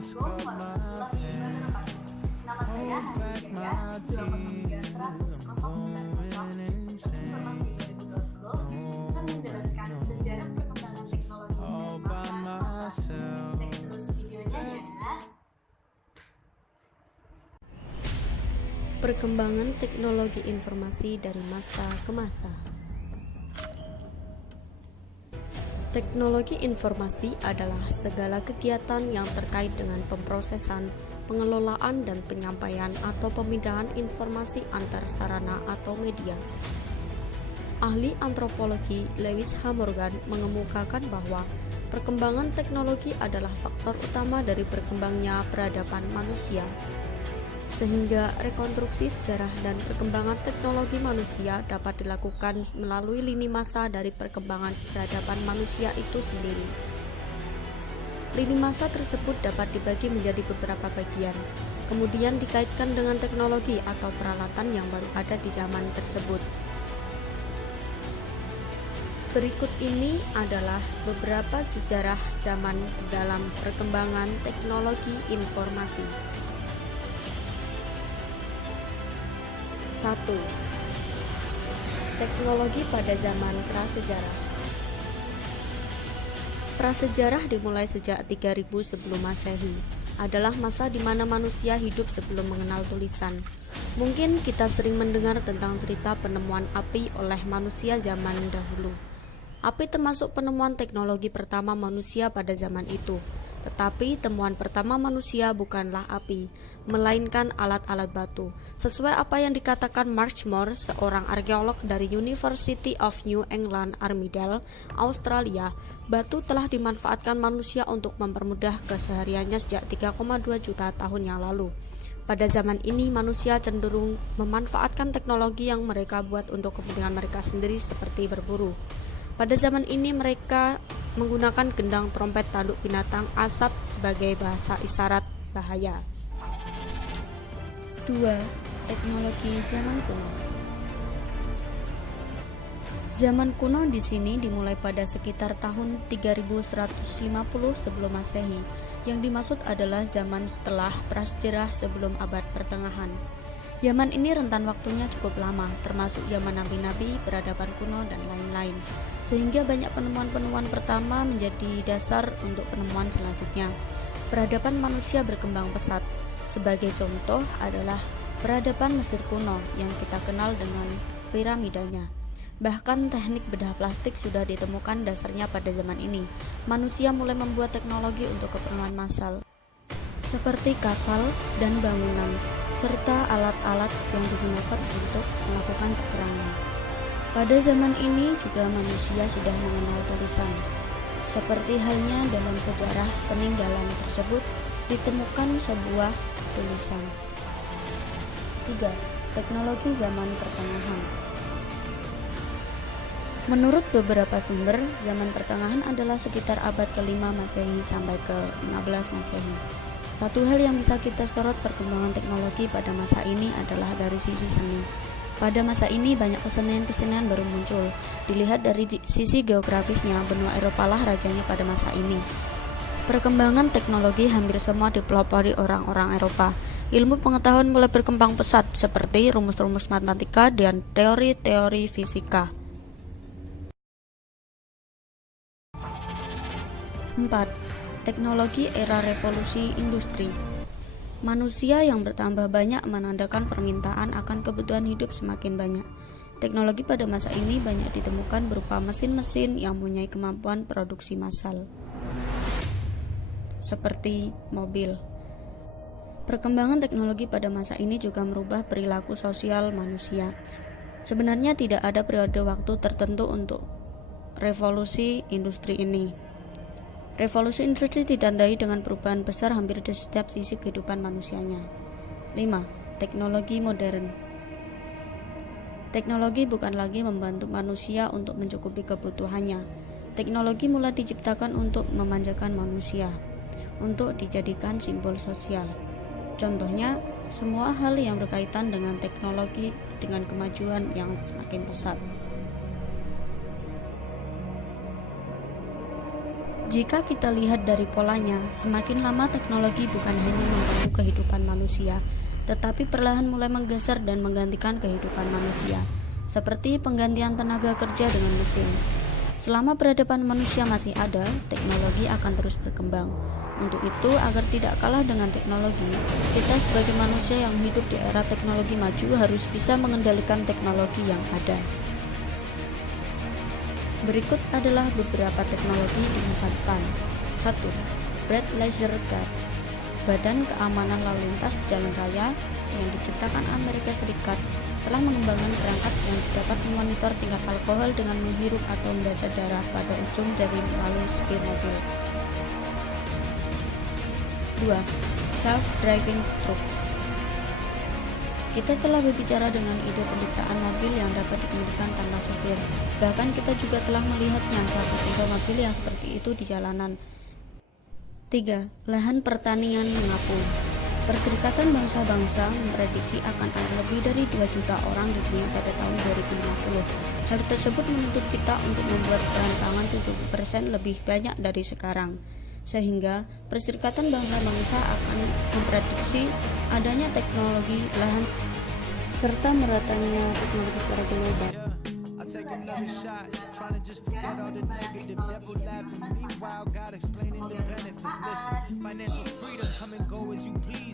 Assalamualaikum warahmatullahi wabarakatuh. Nama saya Hani Jaya, 203-100-090, Sistem Informasi 2020, akan menjelaskan sejarah perkembangan teknologi dari masa ke masa. Cek terus videonya ya. Perkembangan teknologi informasi dari masa ke masa. Teknologi informasi adalah segala kegiatan yang terkait dengan pemrosesan, pengelolaan, dan penyampaian atau pemindahan informasi antar sarana atau media. Ahli antropologi Lewis H. Morgan mengemukakan bahwa perkembangan teknologi adalah faktor utama dari berkembangnya peradaban manusia, sehingga rekonstruksi sejarah dan perkembangan teknologi manusia dapat dilakukan melalui lini masa dari perkembangan peradaban manusia itu sendiri. Lini masa tersebut dapat dibagi menjadi beberapa bagian, kemudian dikaitkan dengan teknologi atau peralatan yang baru ada di zaman tersebut. Berikut ini adalah beberapa sejarah zaman dalam perkembangan teknologi informasi. 1. Teknologi pada zaman prasejarah. Prasejarah dimulai sejak 3000 sebelum Masehi. Adalah masa di mana manusia hidup sebelum mengenal tulisan. Mungkin kita sering mendengar tentang cerita penemuan api oleh manusia zaman dahulu. Api termasuk penemuan teknologi pertama manusia pada zaman itu. Tetapi temuan pertama manusia bukanlah api, melainkan alat-alat batu. Sesuai apa yang dikatakan Marchmore, seorang arkeolog dari University of New England Armidale, Australia, batu telah dimanfaatkan manusia untuk mempermudah kesehariannya sejak 3,2 juta tahun yang lalu. Pada zaman ini, manusia cenderung memanfaatkan teknologi yang mereka buat untuk kepentingan mereka sendiri seperti berburu. Pada zaman ini mereka menggunakan gendang, trompet, tanduk binatang, asap sebagai bahasa isyarat bahaya. 2. Teknologi zaman kuno. Zaman kuno di sini dimulai pada sekitar tahun 3150 sebelum Masehi. Yang dimaksud adalah zaman setelah prasejarah sebelum abad pertengahan. Zaman ini rentan waktunya cukup lama, termasuk zaman nabi-nabi, peradaban kuno, dan lain-lain. Sehingga banyak penemuan-penemuan pertama menjadi dasar untuk penemuan selanjutnya. Peradaban manusia berkembang pesat. Sebagai contoh adalah peradaban Mesir kuno yang kita kenal dengan piramidanya. Bahkan teknik bedah plastik sudah ditemukan dasarnya pada zaman ini. Manusia mulai membuat teknologi untuk keperluan massal, seperti kapal dan bangunan, serta alat-alat yang digunakan untuk melakukan peperangan. Pada zaman ini juga manusia sudah mengenal tulisan. Seperti halnya dalam sejarah peninggalan tersebut ditemukan sebuah tulisan. 3. Teknologi zaman pertengahan. Menurut beberapa sumber, zaman pertengahan adalah sekitar abad ke-5 Masehi sampai ke-15 Masehi. Satu hal yang bisa kita sorot perkembangan teknologi pada masa ini adalah dari sisi seni. Pada masa ini banyak kesenian-kesenian baru muncul. Dilihat dari sisi geografisnya, benua Eropa lah rajanya pada masa ini. Perkembangan teknologi hampir semua dipelopori orang-orang Eropa. Ilmu pengetahuan mulai berkembang pesat seperti rumus-rumus matematika dan teori-teori fisika. 4. Teknologi era revolusi industri. Manusia yang bertambah banyak menandakan permintaan akan kebutuhan hidup semakin banyak. Teknologi pada masa ini banyak ditemukan berupa mesin-mesin yang mempunyai kemampuan produksi massal, seperti mobil. Perkembangan teknologi pada masa ini juga merubah perilaku sosial manusia. Sebenarnya tidak ada periode waktu tertentu untuk revolusi industri ini. Revolusi industri ditandai dengan perubahan besar hampir di setiap sisi kehidupan manusianya. 5. Teknologi modern. Teknologi bukan lagi membantu manusia untuk mencukupi kebutuhannya. Teknologi mulai diciptakan untuk memanjakan manusia, untuk dijadikan simbol sosial. Contohnya, semua hal yang berkaitan dengan teknologi dengan kemajuan yang semakin pesat. Jika kita lihat dari polanya, semakin lama teknologi bukan hanya mengganggu kehidupan manusia, tetapi perlahan mulai menggeser dan menggantikan kehidupan manusia, seperti penggantian tenaga kerja dengan mesin. Selama peradaban manusia masih ada, teknologi akan terus berkembang. Untuk itu, agar tidak kalah dengan teknologi, kita sebagai manusia yang hidup di era teknologi maju harus bisa mengendalikan teknologi yang ada. Berikut adalah beberapa teknologi di masa depan. 1. Breathalyzer Guard, Badan Keamanan Lalu Lintas Jalan Raya yang diciptakan Amerika Serikat telah mengembangkan perangkat yang dapat memonitor tingkat alkohol dengan menghirup atau membaca darah pada ujung dari melalui setir mobil. 2. Self-driving truck. Kita telah berbicara dengan ide penciptaan mobil yang dapat dikemudikan tanpa sopir. Bahkan kita juga telah melihatnya saat tipe mobil yang seperti itu di jalanan. 3. Lahan pertanian mengapung. Perserikatan Bangsa-Bangsa memprediksi akan ada lebih dari 2 juta orang di dunia pada tahun 2050. Hal tersebut menuntut kita untuk membuat bahan pangan 70% lebih banyak dari sekarang. Sehingga Perserikatan Bangsa-Bangsa akan memprediksi adanya teknologi lahan serta meratanya teknologi secara global.